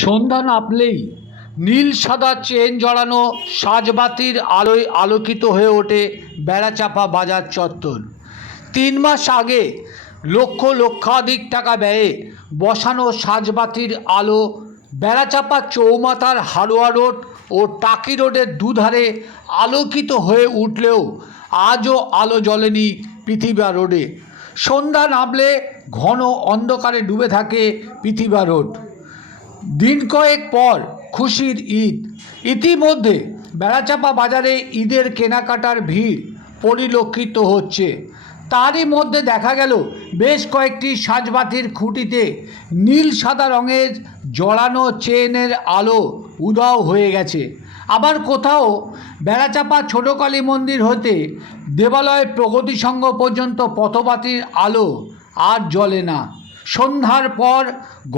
সন্ধ্যা নামলেই নীল সাদা চেন জড়ানো সাজবাতির আলোয় আলোকিত হয়ে ওঠে বেড়াচাপা বাজার চত্বর। ৩ মাস আগে লক্ষাধিক টাকা ব্যয়ে বসানো সাজবাতির আলো বেড়াচাপা চৌমাথার হারোয়া রোড ও টাকি রোডের দুধারে আলোকিত হয়ে উঠলেও আজও আলো জ্বলেনি পৃথিবী রোডে। সন্ধ্যা নামলে ঘন অন্ধকারে ডুবে থাকে পৃথিবী রোড। দিন কয়েক পর খুশির ঈদ। ইতিমধ্যে বেড়াচাপা বাজারে ঈদের কেনাকাটার ভিড় পরিলক্ষিত হচ্ছে। তারই মধ্যে দেখা গেল বেশ কয়েকটি সাজবাতির খুঁটিতে নীল সাদা রঙের জড়ানো চেনের আলো উধাও হয়ে গেছে। আবার কোথাও বেড়াচাপা ছোট কালী মন্দির হতে দেবালয় প্রগতি সংঘ পর্যন্ত পথবাতির আলো আর জ্বলে না। সন্ধ্যার পর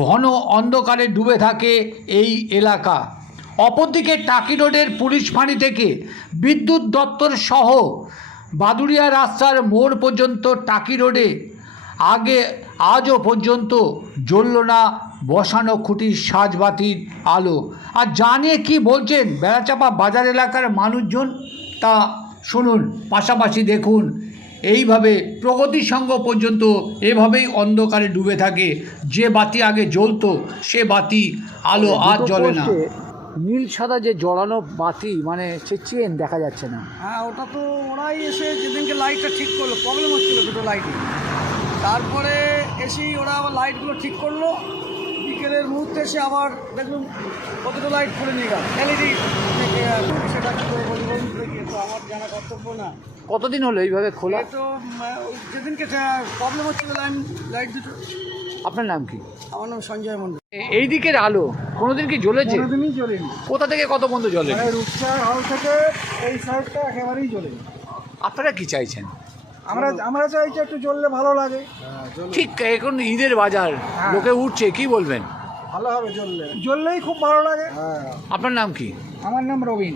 ঘন অন্ধকারে ডুবে থাকে এই এলাকা। অপরদিকে টাকি রোডের পুলিশ ফাঁড়ি থেকে বিদ্যুৎ দপ্তর সহ বাদুড়িয়া রাস্তার মোড় পর্যন্ত টাকি রোডে আজও পর্যন্ত জ্বলল না বসানো খুঁটির সাজবাতির আলো। আর জানিয়ে কি বলছেন বেড়াচাপা বাজার এলাকার মানুষজন তা শুনুন, পাশাপাশি দেখুন। এইভাবে প্রগতি সংঘ পর্যন্ত এভাবেই অন্ধকারে ডুবে থাকে। যে বাতি আগে জ্বলতো সে বাতি আলো আর জ্বলে না। নীল সাদা যে জড়ানো বাতি, মানে সে চেন দেখা যাচ্ছে না। হ্যাঁ, ওটা তো ওরাই এসে যেদিনকে লাইটটা ঠিক করলো, প্রবলেম হচ্ছিলো দুটো লাইটে, তারপরে এসেই ওরা আবার লাইটগুলো ঠিক করলো। বিকেলের মুহূর্তে এসে আবার দেখলুম কতটা লাইট খুলে নিয়ে গেল এলইডি। সেটা কী করে বলবো, তো আমার জানা কর্তব্য না। কতদিন হলো এইভাবে খোলা? তো ওই যেদিনকে প্রবলেম হচ্ছিল লাইট দুটো। আপনার নাম কি? আমার নাম সঞ্জয় মন্ডল। এই দিকের আলো কোনোদিন কি জ্বলেছে? কোনোদিনই জ্বলেনি। কোথা থেকে কত বন্ধু জ্বলে? রূপসার হল থেকে এই সাইডটা একেবারেই জ্বলেনি। আপনারা কি চাইছেন? আমরা চাইছি একটু জ্বললে ভালো লাগে। ঠিক এখন ঈদের বাজার, লোকে উঠছে, কি বলবেন? ভালো হবে জ্বললেই খুব ভালো লাগে। আপনার নাম কি? আমার নাম রবিন।